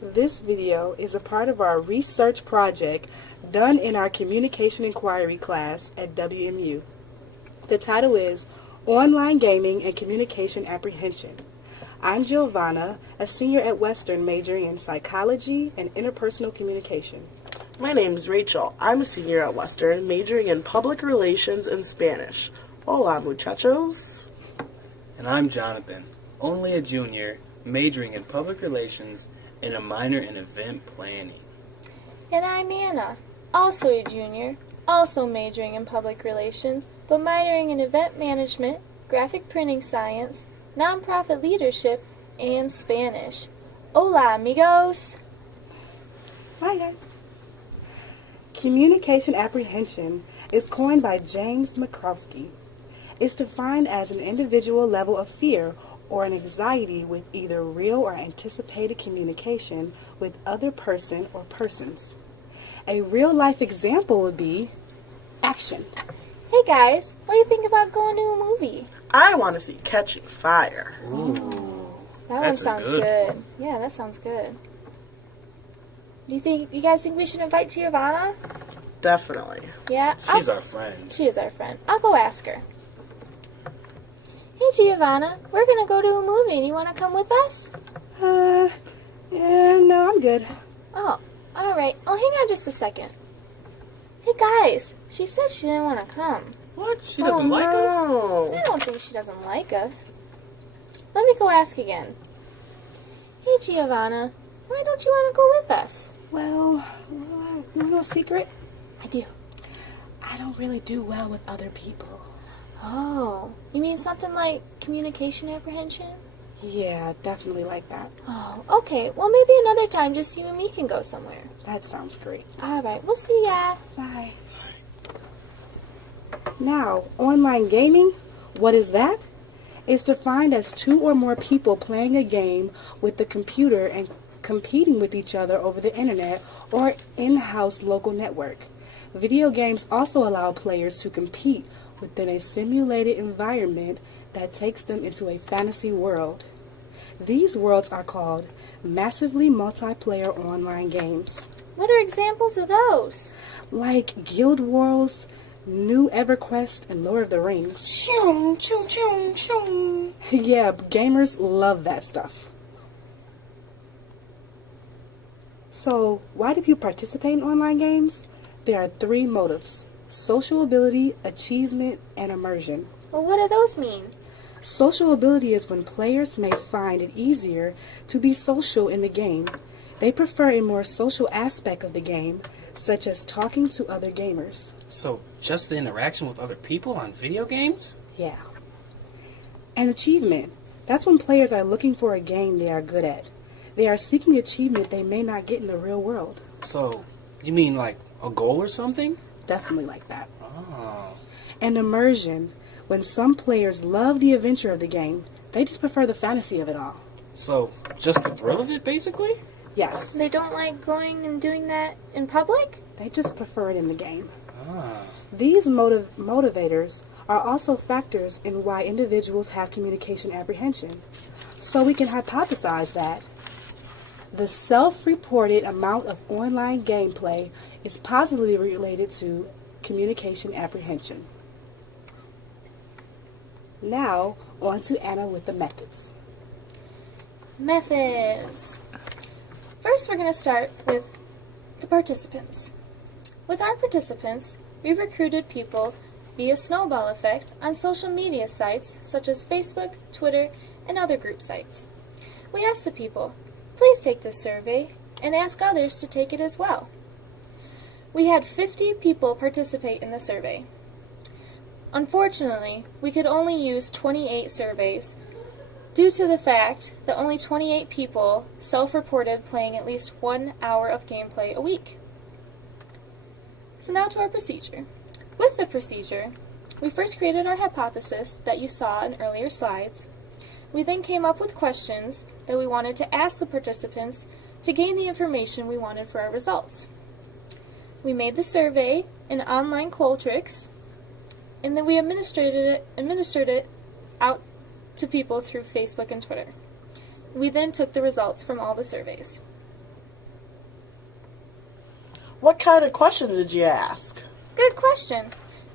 This video is a part of our research project done in our Communication Inquiry class at WMU. The title is Online Gaming and Communication Apprehension. I'm Giovanna, a senior at Western majoring in Psychology and Interpersonal Communication. My name's Rachel. I'm a senior at Western, majoring in Public Relations and Spanish. Hola, muchachos. And I'm Jonathan, only a junior, majoring in Public Relations and a minor in Event Planning. And I'm Anna, also a junior, also majoring in Public Relations, but minoring in Event Management, Graphic Printing Science, Nonprofit Leadership, and Spanish. Hola, amigos! Hi, guys. Communication apprehension is coined by James McCloskey. It's defined as an individual level of fear or an anxiety with either real or anticipated communication with other person or persons. A real-life example would be action. Hey guys, what do you think about going to a movie? I want to see Catching Fire. Ooh, That one that's sounds good. Yeah, that sounds good. You guys think we should invite Giovanna? Definitely. Yeah. She's our friend. She is our friend. I'll go ask her. Hey Giovanna, we're gonna go to a movie and you wanna come with us? Yeah, no, I'm good. Oh, alright. Oh, hang on just a second. Hey guys, she said she didn't wanna come. What? She doesn't like us? No. I don't think she doesn't like us. Let me go ask again. Hey Giovanna, why don't you wanna go with us? Well, you know a secret? I do. I don't really do well with other people. Oh, you mean something like communication apprehension? Yeah, definitely like that. Oh, okay. Well, maybe another time just you and me can go somewhere. That sounds great. Alright, we'll see ya. Bye. Now, online gaming, what is that? It's defined as two or more people playing a game with the computer and competing with each other over the internet or in-house local network. Video games also allow players to compete within a simulated environment that takes them into a fantasy world. These worlds are called massively multiplayer online games. What are examples of those? Like Guild Wars, New EverQuest, and Lord of the Rings. Choo, choo, choo, choo. Yeah, gamers love that stuff. So, why do people participate in online games? There are three motives: social ability, achievement, and immersion. Well, what do those mean? Social ability is when players may find it easier to be social in the game. They prefer a more social aspect of the game, such as talking to other gamers. So, just the interaction with other people on video games? Yeah. And achievement. That's when players are looking for a game they are good at. They are seeking achievement they may not get in the real world. So, you mean like a goal or something? Definitely like that. Oh. And immersion. When some players love the adventure of the game, they just prefer the fantasy of it all. So, just the thrill of it, basically? Yes. They don't like going and doing that in public? They just prefer it in the game. Ah. These motivators are also factors in why individuals have communication apprehension. So we can hypothesize that the self-reported amount of online gameplay is positively related to communication apprehension. Now, on to Anna with the methods. Methods. First, we're going to start with the participants. With our participants, we recruited people via snowball effect on social media sites such as Facebook, Twitter, and other group sites. We asked the people, please take this survey and ask others to take it as well. We had 50 people participate in the survey. Unfortunately, we could only use 28 surveys due to the fact that only 28 people self-reported playing at least 1 hour of gameplay a week. So now to our procedure. With the procedure, we first created our hypothesis that you saw in earlier slides. We then came up with questions that we wanted to ask the participants to gain the information we wanted for our results. We made the survey in online Qualtrics, and then we administered it out to people through Facebook and Twitter. We then took the results from all the surveys. What kind of questions did you ask? Good question.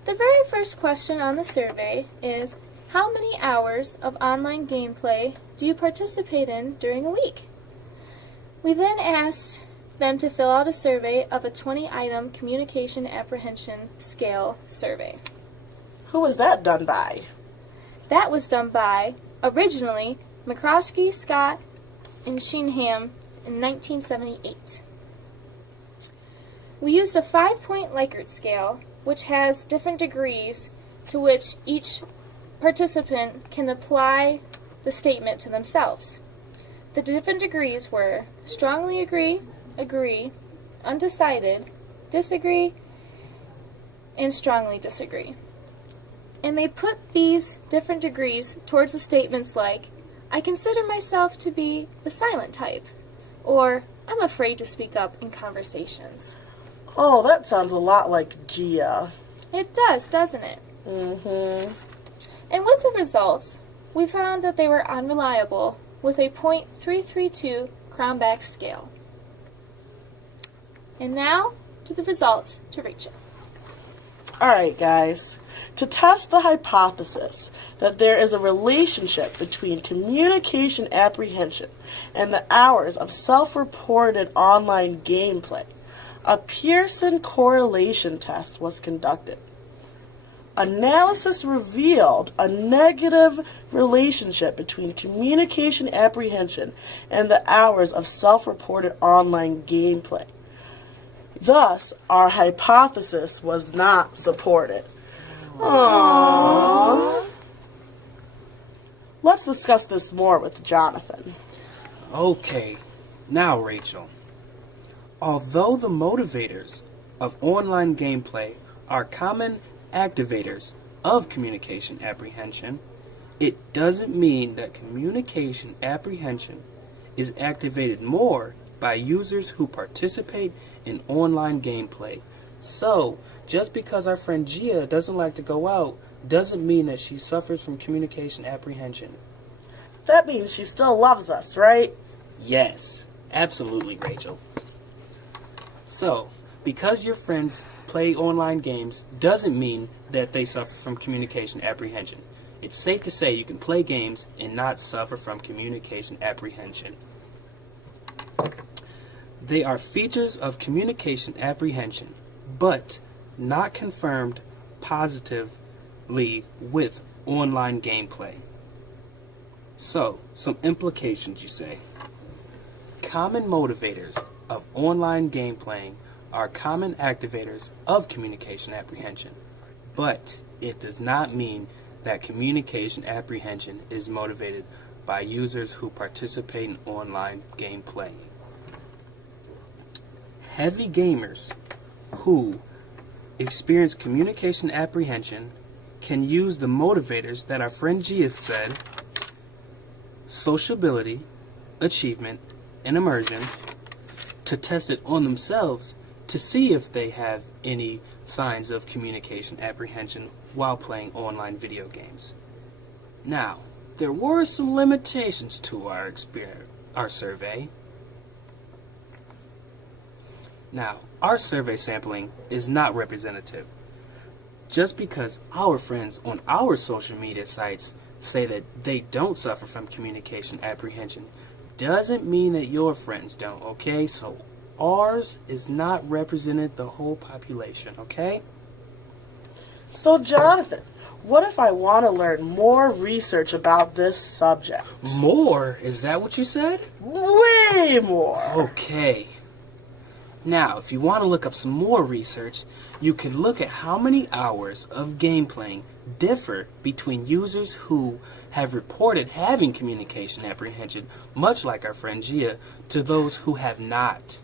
The very first question on the survey is, how many hours of online gameplay do you participate in during a week? We then asked them to fill out a survey of a 20-item communication apprehension scale survey. Who was that done by? That was done by, originally, McCroskey, Scott, and Sheenham in 1978. We used a 5-point Likert scale, which has different degrees to which each participant can apply the statement to themselves. The different degrees were strongly agree, agree, undecided, disagree, and strongly disagree. And they put these different degrees towards the statements like, I consider myself to be the silent type, or I'm afraid to speak up in conversations. Oh, that sounds a lot like Gia. It does, doesn't it? Mm-hmm. And with the results, we found that they were unreliable with a .332 Cronbach scale. And now, to the results to Rachel. Alright, guys. To test the hypothesis that there is a relationship between communication apprehension and the hours of self-reported online gameplay, a Pearson correlation test was conducted. Analysis revealed a negative relationship between communication apprehension and the hours of self-reported online gameplay. Thus, our hypothesis was not supported. Aww. Let's discuss this more with Jonathan. Okay, now Rachel. Although the motivators of online gameplay are common activators of communication apprehension, it doesn't mean that communication apprehension is activated more by users who participate in online gameplay. So, just because our friend Gia doesn't like to go out doesn't mean that she suffers from communication apprehension. That means she still loves us, right? Yes, absolutely, Rachel. So, because your friends play online games doesn't mean that they suffer from communication apprehension. It's safe to say you can play games and not suffer from communication apprehension. They are features of communication apprehension, but not confirmed positively with online gameplay. So, some implications, you say. Common motivators of online game playing are common activators of communication apprehension, but it does not mean that communication apprehension is motivated by users who participate in online game playing. Heavy gamers who experience communication apprehension can use the motivators that our friend Gia said: sociability, achievement, and immersion, to test it on themselves to see if they have any signs of communication apprehension while playing online video games. Now, there were some limitations to our survey. Now, our survey sampling is not representative. Just because our friends on our social media sites say that they don't suffer from communication apprehension doesn't mean that your friends don't, okay? So ours is not represented the whole population, okay? So, Jonathan, what if I want to learn more research about this subject? More? Is that what you said? Way more. Okay. Now, if you want to look up some more research, you can look at how many hours of game playing differ between users who have reported having communication apprehension, much like our friend Gia, to those who have not.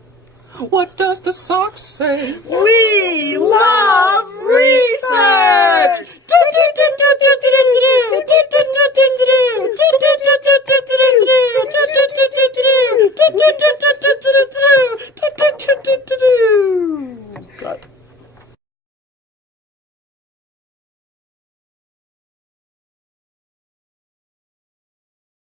What does the sock say? We love